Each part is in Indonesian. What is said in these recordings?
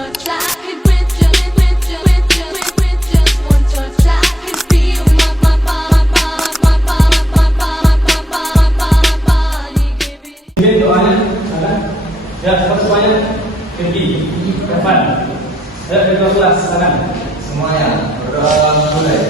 touch, I could with just one touch, I could feel my body giving. Ini doanya, ada? Ya, semuanya pergi. Kapan? Ya, kedua kelas, sana. Semuanya berdoa mulai.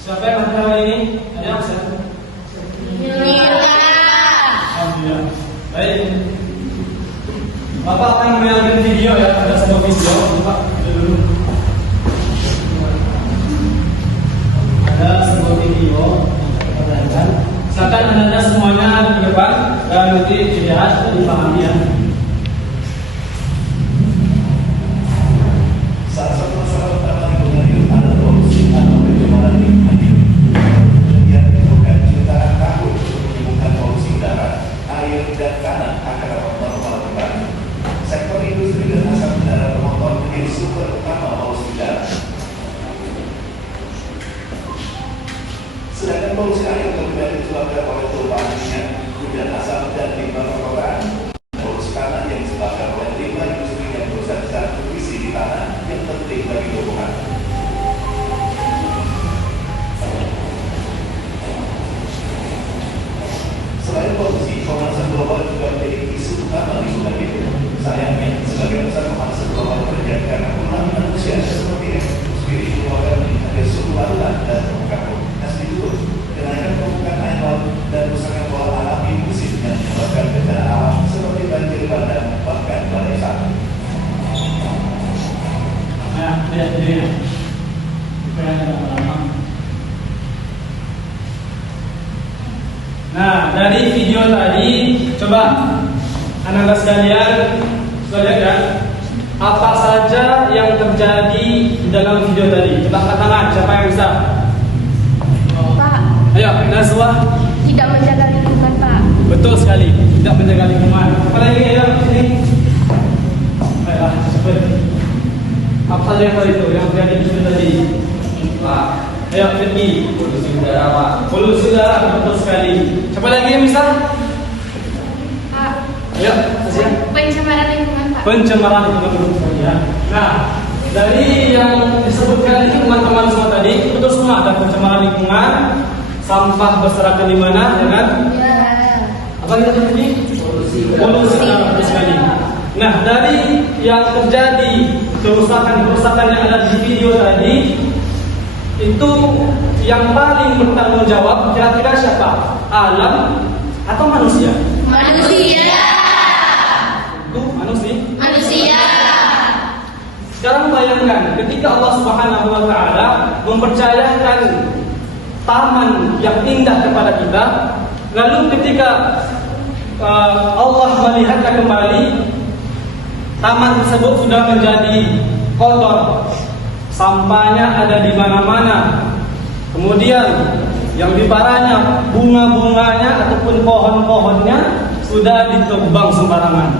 Siapa yang hafal ini? Ada yang bisa? Alhamdulillah. Baik. Bapak akan menayangkan video ya, ada sebuah video. Bapak dulu. Ada sebuah video yang kita tayangkan. Silakan anda semuanya di depan dan nanti dilihat dan dipahami ya. Salah satu masalah utama lingkungan hidup adalah polusi atau pencemaran lingkungan hidup. Yang menyebabkan jutaan tahun menimbulkan polusi udara, air, dan tanah akan dapat normal kembali. Sektor industri dan asap kendaraan bermotor menjadi sumber utama polusi udara. Sedangkan polusi air lebih banyak disebabkan oleh tumpahan minyak, hujan asap, dan limbah perkotaan. Polusi tanah yang disebabkan oleh limbah industri yang berusaha secara berisi di tanah yang penting bagi tumbuhan. Selain polusi, pemanasan global juga menjadi isu utama lingkungan hidup. Sayangnya, sebagian besar pemanasan global terjadi karena ulah manusia seperti yang spiritual dan ada suhu lautan dan permukaan. Nasibut, kenaikan permukaan air laut dan rusaknya pola alami musim yang menyebabkan bencana alam seperti banjir bandang bahkan badai salju. Nah, lihat videonya. Supaya anda lama. Nah, dari video tadi, coba anak-anak sekalian, sudah lihat kan? Apa saja yang terjadi di dalam video tadi? Coba angkat tangan, siapa yang bisa? Pak, Ayo, Naswa. tidak menjaga lingkungan, Pak. Betul sekali, tidak menjaga lingkungan. Apa lagi? Ayo, sini. Ayolah, cepat. Apa saja yang tadi itu yang terjadi di video tadi? Pak, Ayo, pergi. polusi udara Pak. Polusi udara, betul sekali. Siapa lagi yang bisa? Pak, Ayo, Asia. pencemaran lingkungan, Pak. Pencemaran lingkungan betul sekali ya. Nah, dari yang disebutkan ini teman-teman semua tadi, betul semua ada pencemaran lingkungan, sampah berserakan di mana, ya kan? Ya. Apa kita tadi? Polusi Polusi udara, betul sekali. Nah, dari yang terjadi kerusakan yang ada di video tadi, itu yang paling bertanggung jawab kira-kira siapa? Alam atau manusia? Manusia. Itu Manusia. Sekarang bayangkan ketika Allah Subhanahu wa taala mempercayakan taman yang indah kepada kita, lalu ketika Allah melihatnya kembali, taman tersebut sudah menjadi kotor, sampahnya ada di mana-mana. Kemudian yang lebih parahnya, bunga-bunganya ataupun pohon-pohonnya sudah ditebang sembarangan.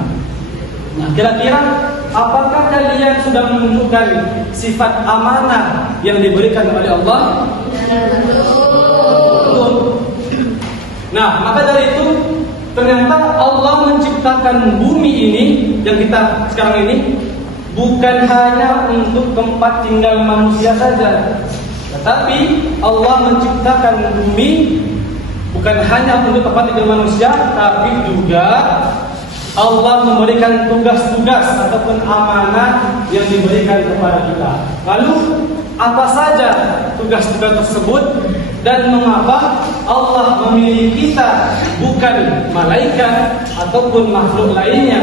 Nah, kira-kira apakah kalian sudah menunjukkan sifat amanah yang diberikan oleh Allah? Betul. Nah, maka dari itu ternyata Allah menciptakan bumi ini yang kita sekarang ini bukan hanya untuk tempat tinggal manusia saja, tetapi Allah menciptakan bumi bukan hanya untuk tempat tinggal manusia, tapi juga Allah memberikan tugas-tugas ataupun amanah yang diberikan kepada kita. Lalu apa saja tugas-tugas tersebut dan mengapa Allah memilih kita bukan malaikat ataupun makhluk lainnya,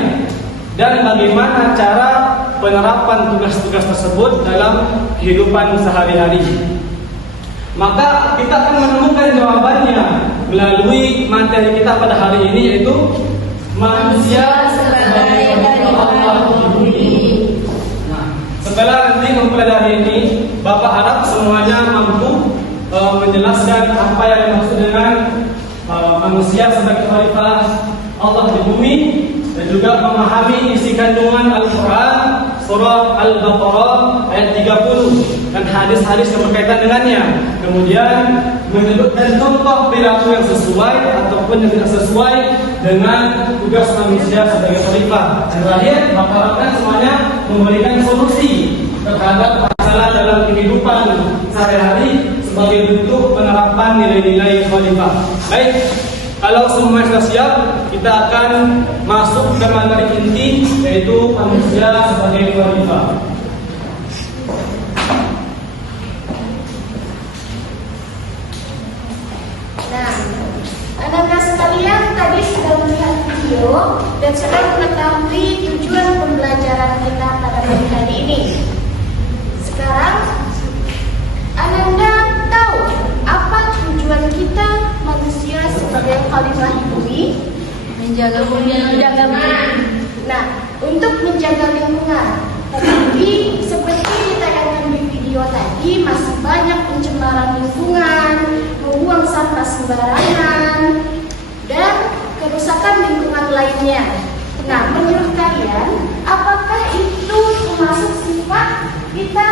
dan bagaimana cara penerapan tugas-tugas tersebut dalam kehidupan sehari-hari. Maka kita akan menemukan jawabannya melalui materi kita pada hari ini, yaitu manusia sebagai Allah di bumi. Nah, setelah nanti mempelajari ini, Bapak harap semuanya mampu menjelaskan apa yang dimaksud dengan manusia sebagai khalifah Allah di bumi, dan juga memahami isi kandungan Al-Quran surah Al-Baqarah ayat 30 dan hadis-hadis yang berkaitan dengannya. Kemudian menyebutkan contoh perilaku yang sesuai ataupun yang tidak sesuai dengan tugas manusia sebagai khalifah. Dan terakhir, Bapak harapkan semuanya memberikan solusi terhadap masalah dalam kehidupan sehari-hari sebagai bentuk penerapan nilai-nilai khalifah. Baik, kalau semua sudah siap, kita akan masuk ke materi inti, yaitu manusia sebagai khalifah. Nah, anak-anak sekalian tadi sudah melihat video dan sudah mengetahui tujuan pembelajaran kita pada pagi hari ini. Sekarang, Ananda tahu apa tujuan kita manusia sebagai khalifah di bumi? Menjaga bumi. Nah, untuk menjaga lingkungan. Tetapi seperti ditayangkan di video tadi, masih banyak pencemaran lingkungan, membuang sampah sembarangan, dan kerusakan lingkungan lainnya. Nah, menurut kalian, apakah itu termasuk sifat kita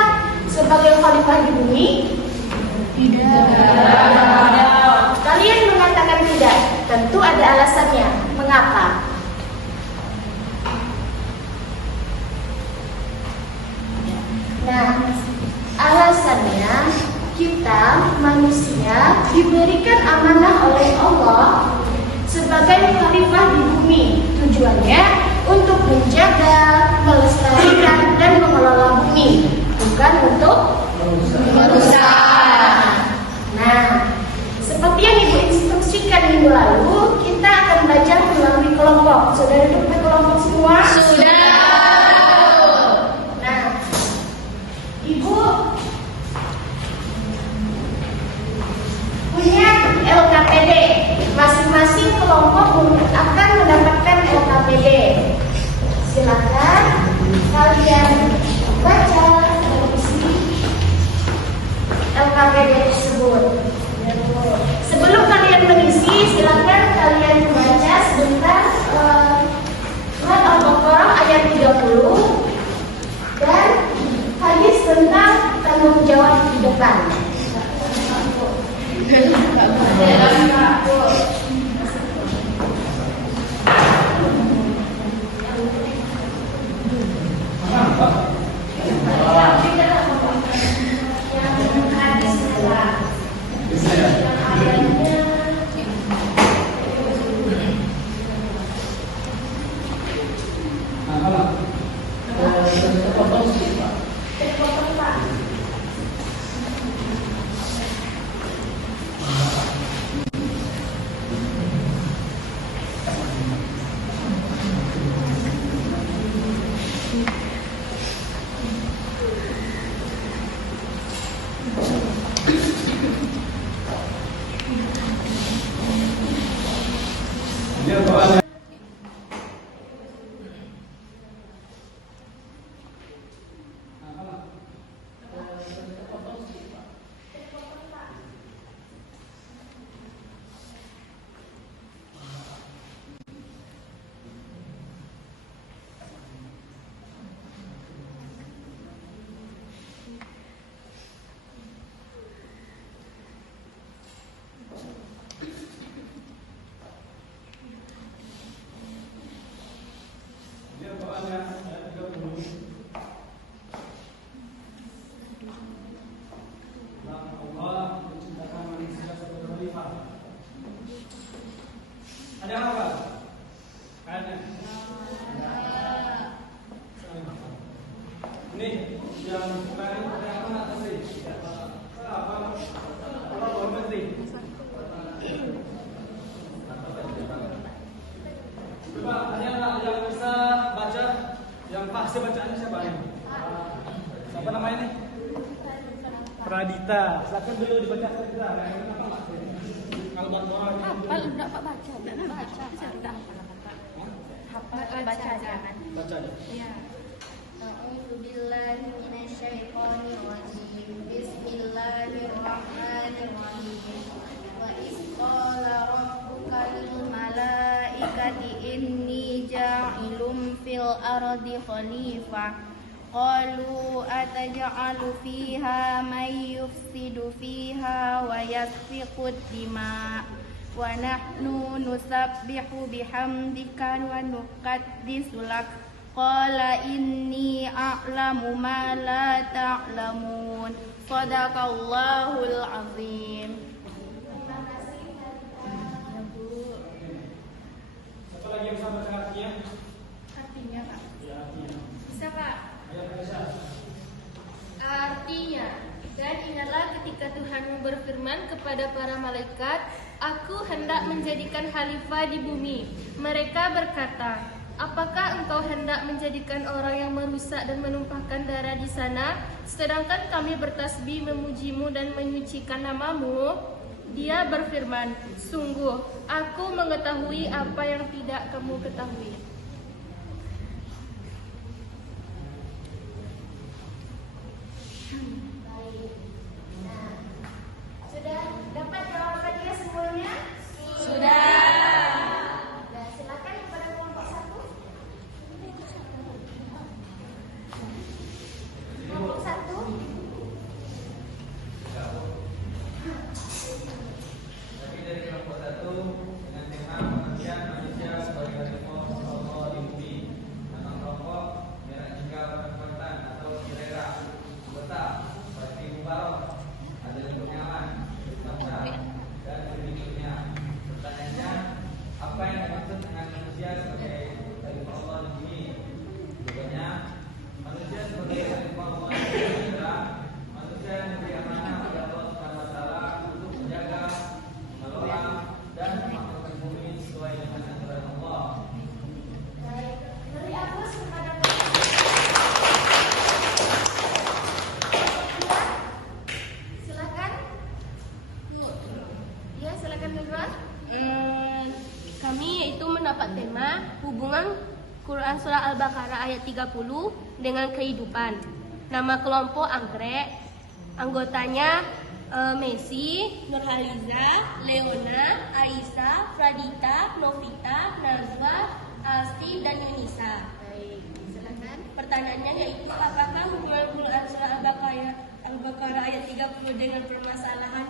sebagai khalifah di bumi? Tidak. Kalian mengatakan tidak. Tentu ada alasannya. Mengapa? Nah, alasannya kita manusia diberikan amanah oleh Allah sebagai khalifah di bumi. Tujuannya untuk menjaga, melestarikan, dan mengelola bumi, bukan untuk merusak. Nah, seperti yang Ibu instruksikan minggu lalu, kita akan belajar melalui kelompok. Sudah duduk di kelompok semua? Sudah. Nah, Ibu punya LKPD. Masing-masing kelompok akan mendapatkan LKPD. Silakan kalian baca isi LKPD tersebut. Sebelum kalian mengisi, silakan kalian membaca sebentar surat Al-Baqarah ayat 30 dan hadis tentang tanggung jawab di depan. Ada apa? Ada. Ini yang kemarin ada apa atas sih? Yang pasti bacaannya siapa nih? Siapa namanya nih? Pradita. Silakan beliau dibacakan juga. Al-Baqarah. Hafal enggak Pak baca? Baca. Hafal baca jangan. Baca deh. Iya. A'udzubillahi minasyaitonirrajim. Bismillahirrahmanirrahim. Wa iz qala rabbuka lil malaikati inni ja'ilun fil ardi khalifah. Qalu ataj'alu fiha may yufsidu fiha wa yasfiqud dima wa nahnu nusabbihu bihamdika wa nuqaddisu lak. Qala inni a'lamu ma la ta'lamun. Shadaqallahul azim. Terima kasih Bu. Siapa lagi yang bisa baca artinya? Artinya Pak. Ya, artinya. Bisa Pak. Ayo bisa. Artinya, dan ingatlah ketika Tuhanmu berfirman kepada para malaikat, Aku hendak menjadikan khalifah di bumi. Mereka berkata, apakah engkau hendak menjadikan orang yang merusak dan menumpahkan darah di sana, sedangkan kami bertasbih memujimu dan menyucikan namamu? Dia berfirman, sungguh, aku mengetahui apa yang tidak kamu ketahui. Sudah dapat jawabannya semuanya? Sudah. Nah, silakan kepada kelompok 1. Kelompok 1. Tapi dari kelompok 1 dengan tema manusia sebagai khalifah Allah di bumi. Nama kelompok merah hingga perbuatan atau selera anggota seperti Mubarak, ada yang nyaman, dan berikutnya. Pertanyaannya, apa yang dimaksud dengan manusia sebagai khalifah Allah di bumi? Jawabannya, manusia sebagai khalifah Allah di bumi adalah manusia yang diberi amanah oleh Allah Subhanahu wa taala untuk menjaga, mengelola, dan memakmurkan bumi sesuai dengan aturan Allah. Baik, beri aplaus kepada silakan. Ya, silakan keluar. Kami yaitu mendapat tema hubungan Quran Surah Al-Baqarah ayat 30 dengan kehidupan. Nama kelompok anggrek, anggotanya Messi, Nurhaliza, Leona, Aisyah, Pradita, Novita, Nazwa, Asti, dan Yunisa. Baik, silakan. Pertanyaannya yaitu apakah hubungan Quran Surah Al-Baqarah ayat 30 dengan permasalahan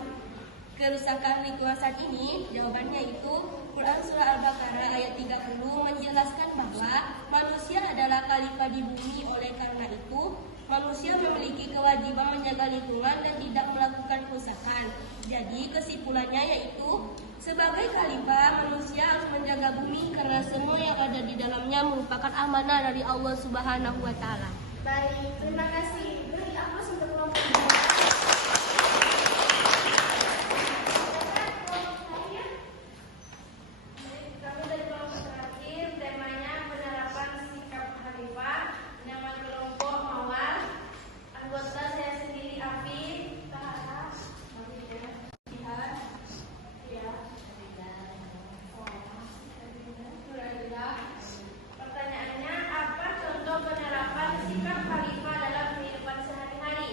kerusakan lingkungan saat ini? Jawabannya itu Quran Surah Al-Baqarah ayat 30 menjelaskan bahwa manusia adalah khalifah di bumi. Oleh karena itu manusia memiliki kewajiban menjaga lingkungan dan tidak melakukan kerusakan. Jadi kesimpulannya yaitu sebagai khalifah manusia harus menjaga bumi karena semua yang ada di dalamnya merupakan amanah dari Allah Subhanahu wa taala. Baik, terima kasih. Beri aplaus untuk kelompok 2. Kami dari kelompok terakhir, temanya penerapan sikap khalifah. Nama kelompok Mawar. Anggota saya sendiri Afi, Tahara, Jihad, ya, pertanyaannya, apa contoh penerapan sikap khalifah dalam kehidupan sehari-hari?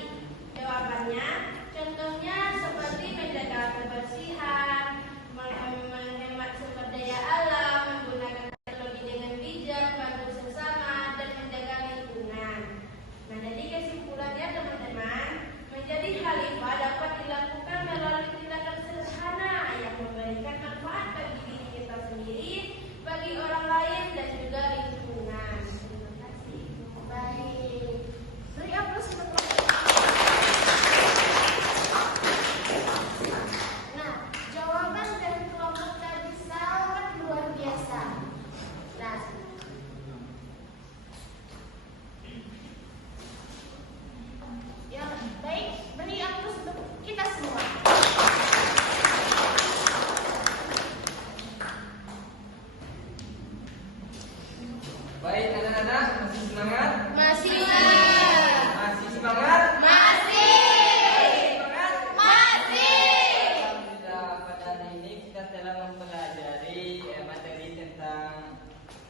Jawabannya, contohnya seperti menjaga kebersihan, menghemat sumber daya alam, menggunakan teknologi dengan bijak, bantu sesama, dan menjaga lingkungan. Nah, jadi kesimpulannya teman-teman, menjadi khalifah dapat dilakukan melalui tindakan sederhana yang memberikan manfaat bagi diri kita sendiri, bagi orang lain, dan juga lingkungan. Terima kasih. Baik. Beri aplaus untuk Nah, jawaban dari kelompok tadi sangat luar biasa. Nah, ya baik, beri aplaus untuk kita semua. Baik anak-anak, semangat? Masih. Masih semangat? Masih. Semangat? Masih. Alhamdulillah, pada hari ini kita telah mempelajari materi tentang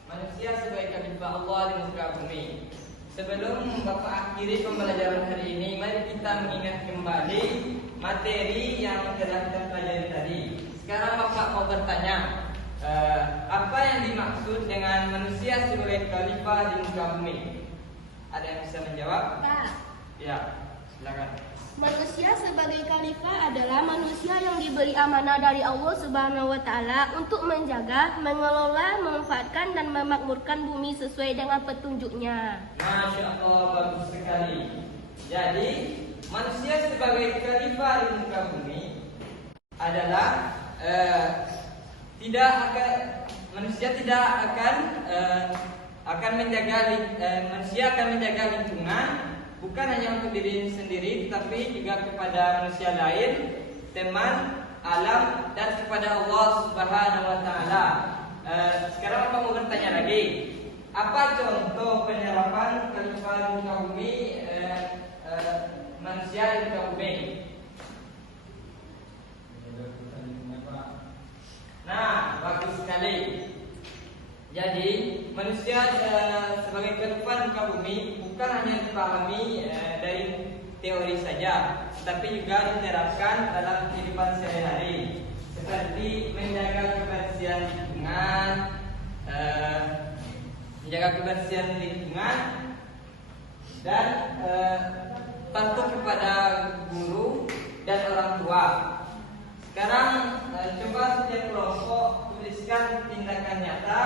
manusia sebagai khalifah Allah di muka bumi. Sebelum Bapak akhiri pembelajaran hari ini, mari kita mengingat kembali materi yang telah kita pelajari tadi. Sekarang Bapak mau bertanya, apa yang dimaksud dengan manusia sebagai khalifah di muka bumi? Ada yang bisa menjawab? Pak, Ya, silakan. manusia sebagai khalifah adalah manusia yang diberi amanah dari Allah Subhanahu wa taala untuk menjaga, mengelola, memanfaatkan dan memakmurkan bumi sesuai dengan petunjuknya. Masya Allah, bagus sekali. Jadi, manusia sebagai khalifah di muka bumi adalah manusia akan menjaga lingkungan, bukan hanya untuk diri sendiri, tetapi juga kepada manusia lain, teman, alam, dan kepada Allah Subhanahu wa taala. Sekarang Bapak mau bertanya lagi, apa contoh penerapan khalifah di muka bumi, manusia di muka bumi? Nah, bagus sekali. Jadi, manusia sebagai khalifah di muka bumi bukan hanya dipahami dari teori saja, tetapi juga diterapkan dalam kehidupan sehari-hari, seperti menjaga kebersihan lingkungan, dan patuh kepada guru dan orang tua. Sekarang coba setiap kelompok tuliskan tindakan nyata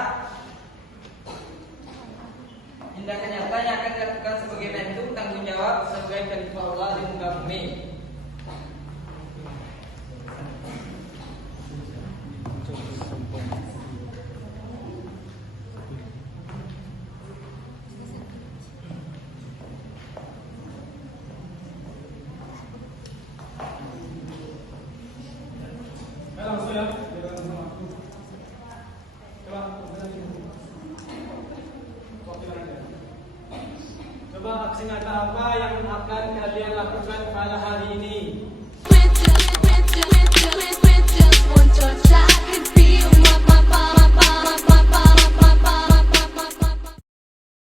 yang akan dilakukan sebagai bentuk tanggung jawab sebagai khalifah Allah di muka bumi. Coba aksi nyata apa yang akan kalian lakukan pada hari ini? With just want your child.